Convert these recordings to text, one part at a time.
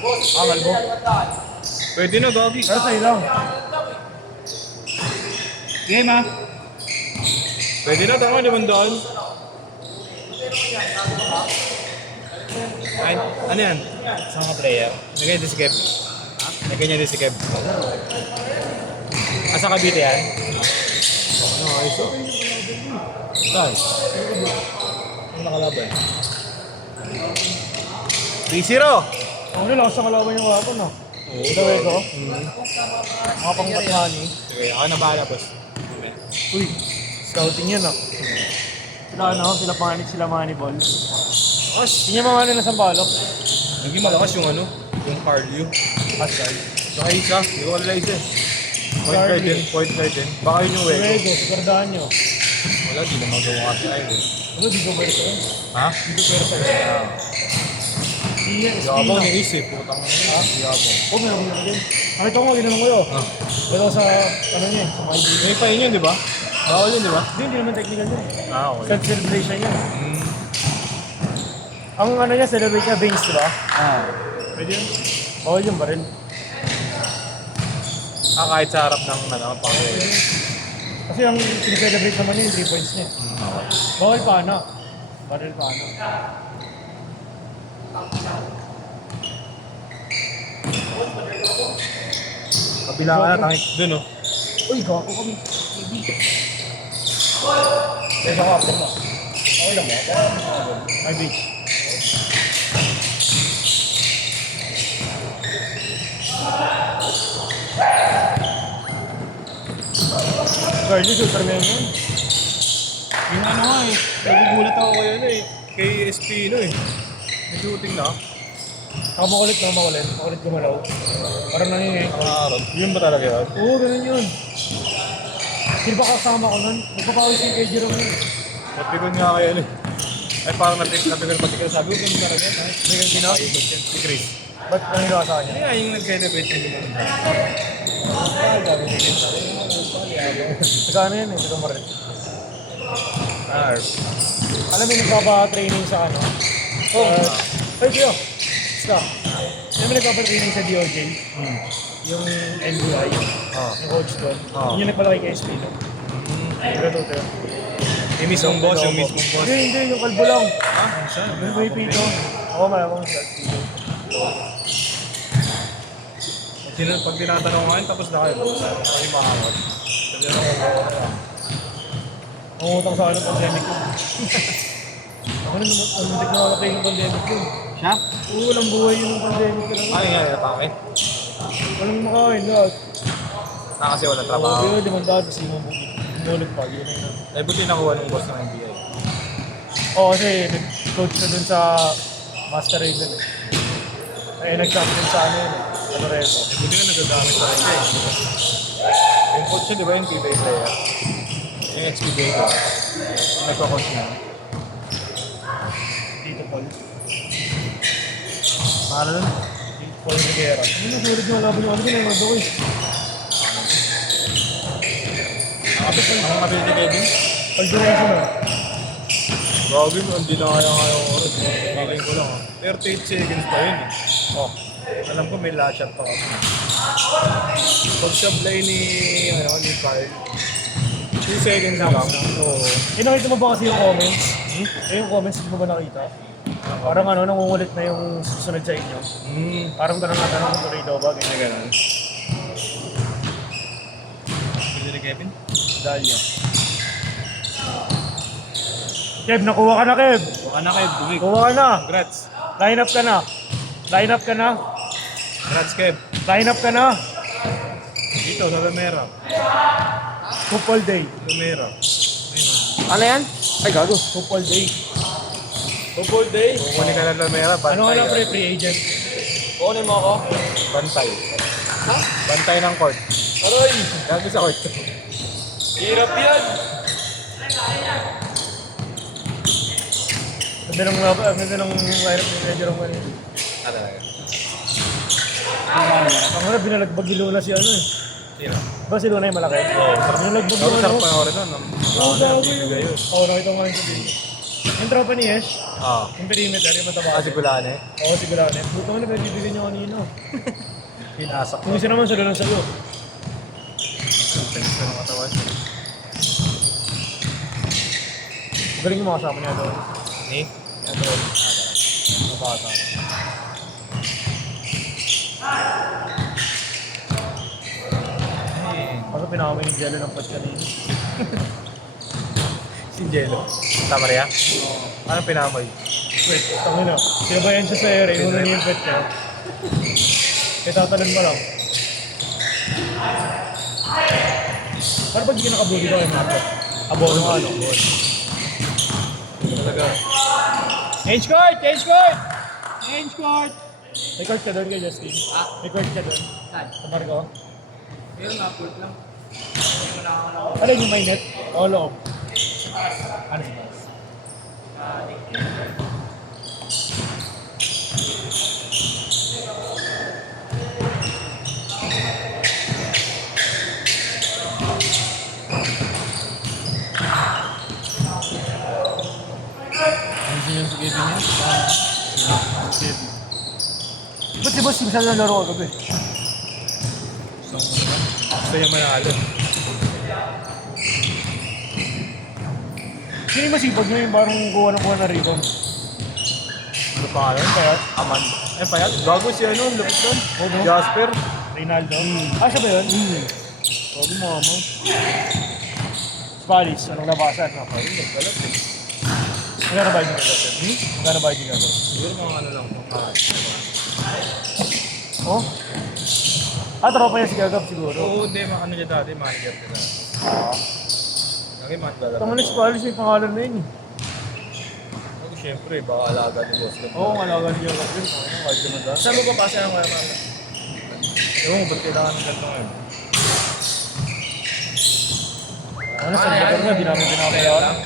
Kalbo. Pwede na, Gogi. Pero sa'yo lang. Game ha? Pwede na, tama naman doon. Ay, ano yan? Saan ka player? Lagay niya si Kev. Lagay niya din si Kev. Asa Cavite yan? Ano, ayos o. Saan? Ano nakalaban? 3-0! Ano lang sa kalaban yung kapon ha? Oo, Daway ko? Mga pangpatmani. Sige, ako na bahala, boss. Uy, scouting yan ha. Sila ano, sila Panic, sila Moneyball. As, Hindi niya mga ano na Sampalok. naging malakas yung ano, yung Carlio. Asal. Saka isa, hindi ko alala isa. Point guard din. Baka yun yung Wego. Luego, sigurdahan nyo. Wala, di naman gawa kasi ay. Ano, di ko ba ito? Ha? Di ko pero sa'yo. Iya, Yabang Espino. ni Ace eh, putang ina. Yabang. Oh, meron mo din. Nakita ko, ginanong ko yun. Ah. Pero sa, ano niya, sa mga ID. May pain yun, di ba? Bawal yun, di ba? Hindi naman technical yun. Ah, okay. Self-celebration yun. Hmm. Ang ano niya, celebrate niya, Vince, di ba? Ah. Pwede yun. Bawal yun ba rin? Ah, kahit sa harap ng ano, pang Kasi ang sinicelebrate naman niya, yung 3 points niya. Bawal pa, ano? Barrel pa, ano? Kabila ka na, tangik. Doon, oh. Uy, gako kami. Eh, sa kapit mo. Okay lang ba? May beach. Carly, Superman yun. Yung ano nga eh, nagugulat ako kayo na eh. Kay Espino eh. May shooting na. Ako makulit na makulit. Makulit gumalaw. Parang nangyayang. Araw. Yun ba talaga yun? Oo, ganun yun. Sino ba kasama ko nun? Magpapawis yung kay Jerome yun. Napikon nga kayo ano eh. Ay parang napikon pati kayo. Sabi ko, ganun talaga yun. Bigyan sino? Si Chris. Ba't nangyayang sa kanya? Kaya yung nag-celebrate yung gano'n. Saka ano yun eh, ito mo rin. Ah, Alam mo yung nagpapa-training sa ano? Ay, Dio! Basta. Alam mo nagpapa-training sa DOJ? Yung NBI, oh. yung coach doon. Oh. Yun yung nagpalaki kay Espino. Ganun ito. Yung mismong boss, yung mismong boss. Hindi, hindi, yung kalbo lang. Ah, siya. Yung may pito. Ako malamang sa Espino. Pag tinatanong ko ngayon, tapos na kayo. Ay, makakot. Sabi na ako, Nangungutang sa akin ng pandemic yun. Ako na naman, muntik na ako kayo ng pandemic yun. siya? Oo, walang buhay yun ng pandemic ko lang. Ay, nga, natake. Walang makain lahat. Kasi walang Oo, trabaho. pero demandado kasi yung bumulog pa. Yun na yun. Ay, buti nakuha ng boss ng NBA. Oo, kasi nag-coach na dun sa Master Raven eh. Ay, nag-champion sa ano yun eh. Ano rin ito. Eh, buti ka nagagamit sa kanya eh. Yung coach yun, di ba yung TV player? Yung XP Data. Yung nagpa-coach niya. Tito Paul. Paano nun? Paul Rivera. Ano na, sulit yung laban yung ano din, nanonood ako eh. Ang kapit ni Kevin? Calderon na. Grabe mo, hindi na kaya ngayong oras. Feeling ko lang ah. 38 seconds pa yun eh. Oh. Alam ko may last shot pa kasi. Pag siya play ni Carl, 2 seconds na lang. Oo. Eh, nakita mo ba kasi yung comments? Eh, yung comments, hindi mo ba nakita? Parang ano, nangungulit na yung susunod sa inyo. Parang tanong na tanong kung tuloy daw ba, ganyan gano'n. Pwede ni Kevin? Dahil yan. Kev, nakuha ka na, Kev! Baka na Kev, bumig. Kuha ka na! Congrats. Line up ka na! Line up ka na! Congrats Kev. Line up ka na! Dito, sa Lamera. Football day. Lamera. Ano yan? Ay, gago. Football day. Football day. Kukunin ka na Lamera, bantay. Ano ka na, pre? Free agent. Kukunin mo ako? Bantay. Ha? Bantay ng court. Aroy! Gabi sa court. Hirap yan! Ganda ng lineup ni Medyo Roman. Ah, talaga. Ang harap, binalagbag ni Luna si ano eh. Sino? Ba si Luna yung malaki? Oo. Binalagbag Ako ni sarap ano. pa ako rin nun. Oo, gago yun. Oo, nakita ko nga yung sabihin. Yung tropa ni Yesh, yung perimeter, yung mataba. Kasi gulaan eh. Oo, sigurado. Buto mo na pinibigyan niyo kanino. Pinasak Kung isa naman sila ng sayo. Thanks na ng katawan. Galing yung mga kasama niya doon. Ni? Mabata. Kasi pinakamay ni Jello ng patch kanina. Si Jello. Sa Maria? Anong pinamoy? Wait, tangin na. Sinabayan siya sa ere, yung mga yung patch niya. Kaya tatalon mo lang. Pero pag di ka nakabuli ka, yung mga abono ka, ano? Talaga. Change court! Change court! Change court! May court ka doon kay Justin? May court ka doon? Sa Marco? Meron nga, court lang. Ano yung may net? O loob? Ano sa bus? Ba't si Boss Simsal na laro ko gabi? Gusto niya manalo. Sino yung masipag nyo yung parang kuha na rebound? Ano pa nga yun? Payat? Aman. Eh, payat? Gago siya nun. Lupit doon. Oo. Jasper. Reynaldo? Ah, siya ba yun? Huwag mo mo. Spalis, anong labasan? Okay. Galat eh. Magkano ba yung gagawin? Magkano ba yung gagawin? Siguro mga ano lang. Mga Oh? Ah, tropa niya si Gagab siguro. Oo, hindi. Mga ano niya dati. Manager nila. Lagi manager. Tama na si Spalis, may pangalan na yun eh. Ako siyempre, baka alaga ni Boss Gab. Oo, malagan niya Gagab yun. Kahit naman dahil. Saan mo pa pasa ng kaya mga? Ewan ko, ba't kailangan ng ganito ngayon? Ano, sa Gagab nga, di namin pinapayaran.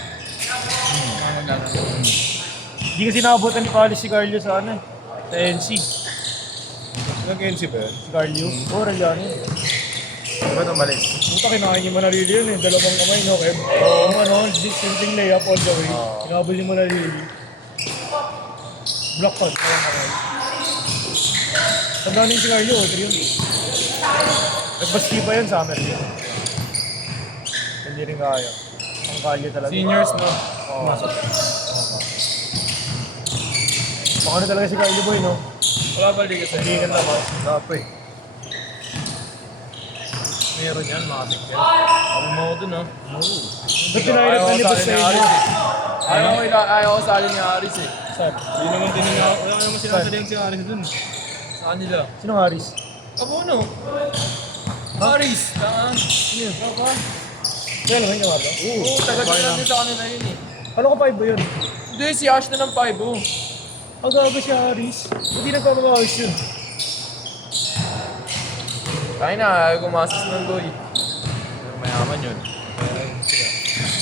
Hindi kasi nakabutan ni Palis si Carlio sa ano eh. Sa NC. Nag-NC ba yun? Si Carlio. Oo, Raliano. Diba ito malis? Puta, kinain niya Manalili yun eh. Dalawang kamay, no, Kev? Oo, ano, simpleng layup all the way. Kinabal niya Manalili. Block out, dalawang kamay. Tandaan niyo si Carlio, 3 yun. Nagbaski pa yun, summer yun. Hindi rin kaya. Ang Carlio talaga. Seniors, no? Oo. Baka na talaga si Carlio Boy, no? Wala ba liga sa Hindi ka naman. Dapat eh. Meron yan, mga tikyan. Ako mo dun, ha? Oo. Ba't pinahirap na ni Boss sa inyo? Ayaw ko sa alin ni Aris eh. Saan? Hindi naman tinina. Wala naman sinasadyang si Aris dun. Sa kanila. Sinong Aris? Abono. Aris. Sino yun? Kaya naman yung Marlo? Oo, tagal ko lang din sa kanila yun eh. Ano ko 5 ba yun? Hindi, si Ash na ng 5 oh. Ang gago si Aris. Hindi nagpapag-ayos yun. Kaya na, ayaw kumasas ng Goy. Pero mayaman yun.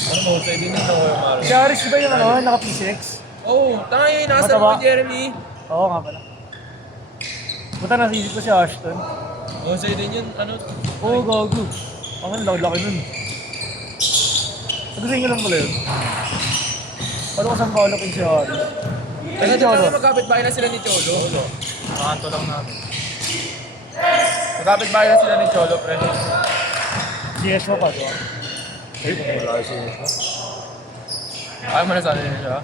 Ano mo, sa din nito ko yung Aris. Si Aris ba yung ano, naka-PCX? Oo, tanga yun, nasa Mataba. mo Jeremy. Oo nga pala. Buta nasisip ko si Ashton. Oo, sa'yo din yun, ano? Oo, gago. Ang laki nun. Sabi sa inyo lang pala yun. Paano ko saan paulakin si Aris? Taga doon lang magkapit-bahay na sila ni Cholo. Makanto lang namin. Magkapit-bahay na sila ni Cholo, pre. Si Yeshua pa, diba? Ay, wala si Yeshua. Ayaw mo nasali niya siya?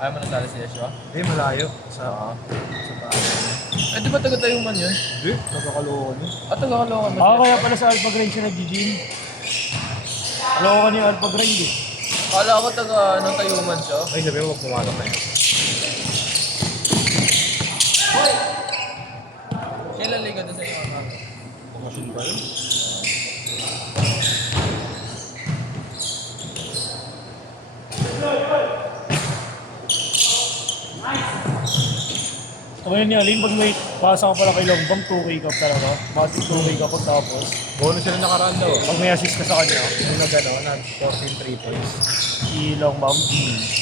Ayaw mo nasali si Yeshua? Hindi, malayo. Sa Eh, di ba taga-tayuman yun? Hindi, nagkakalokan yun. At taga-kalokan ba? Kaya pala sa Alpha Grind siya nag-gym. Alam ko kanina Alpha Grind eh. Kala ko taga-tayuman siya. Ay, sabi mo, pumasok na yun. Kailan liga doon sa iyo? Pumasok ba yun? So ngayon niya, Alin, pag may pasa ka pala kay Longbang, 2K ka talaga. Matik 2K ka pagtapos. Bonus sila nakaraan daw. Pag may assist ka sa kanya, Yung nag-ano, nag 14 3 points. si Longbang.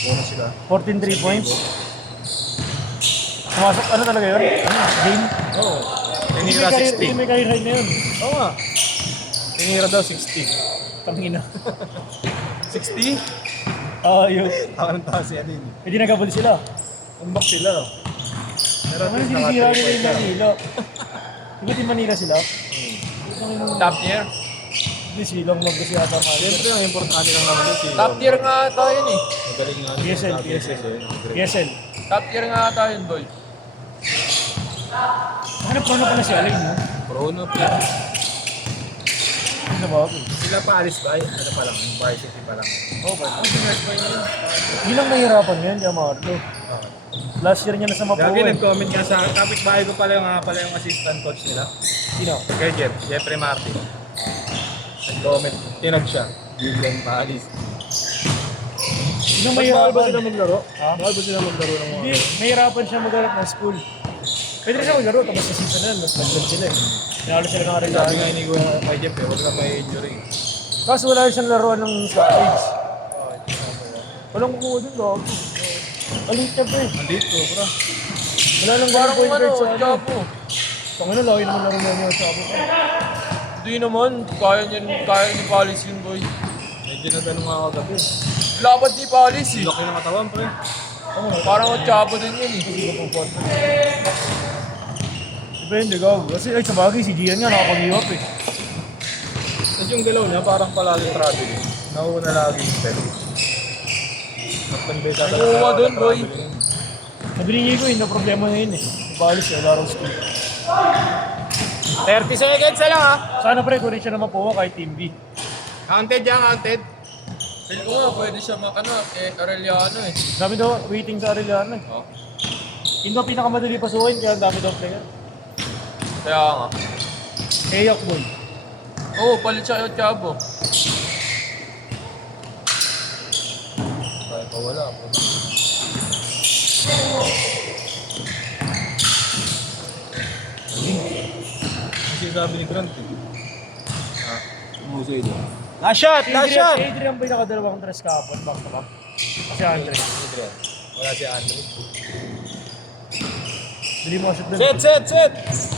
Bonus sila. 14 3 points. Pumasok, ano talaga yun? Ano? Game? Oo. Tinira 60. May career high na yun. Oo nga. Tinira daw 60. Tangina. 60? Yun. Parang taas yan din. Hindi nagkabal sila. Umbak sila. Pero Ano sinisira nila yung Manila? Di ba Team Manila sila? Top tier. Hindi silang mag-kasi ata Siyempre, ang importante lang naman yun si Top tier nga ata yun eh. Magaling nga. PSL, sa PSL. eh. PSL. Top tier nga ata yun, boy. Ano pala si Alain mo? Prono pa. Ano ba ako? Sila pa alis ba? Ano pa lang? Varsity pa lang. Oo ba? Ang sinurge ba yun? Hindi lang nahihirapan yun, Jamarlo. Last year niya na sa Lagi Mapua. nag-comment nga sa kapitbahay ko pala yung assistant coach nila. Sino? Kay Jeffrey Martin. Nag-comment. Tinag siya. Julian Palis. Sino Bawal ba sila mahirapan? maglaro? Ha? Bawal ba sila maglaro ng mga... Hindi, mahirapan siya maghanap ng school. Pwede na siya maglaro, tapos sa season na yun, mas nag sila eh. Pinalo sila ng Sabi Arellano. nga ini ko kay Jeff, huwag lang may injury. Kaso wala rin siyang laruan ng Scottish. Walang kukuha dun, dog. Alit niya pa eh. Andito, bro. Wala lang Parang point guard ano, sa ano. Chapo. Tangina, laki naman laro na niya sa ako. Hindi naman, kaya ni Palis yun, boy. Medyo natanong ako gabi. Laban ni Palis eh. Laki ng katawan, pre. Parang ang Chapo din yun eh. Depende, gago. Kasi ay, sa bagay, si Gian nga nakapag-iwap eh. Tapos yung galaw niya, parang palagi traveling. Nauuna lagi yung step. Nagpanbay ka Nakuha dun, boy. Nabili ko yun, na problema na yun eh. Ibalis siya, laro school. 30 seconds na lang, ha? Sana pre, kung rin siya na mapuha kahit Team B. Counted yan, counted. Feel ko nga, pwede siya Arellano eh. Dami daw waiting sa Arellano eh. Oh. Yun daw pinakamadali pasukin, kaya ang dami daw player. Kaya nga. Eyok boy. Oo, palit siya yung Chapo. Kaya pa wala. Kasi sabi ni Grant, eh. Umusay doon. Last shot! Si Adrian ba yung nakadalawang tres kapon, back to back? Kasi Andre. Wala si Andre. Dali mo shoot dun. Set!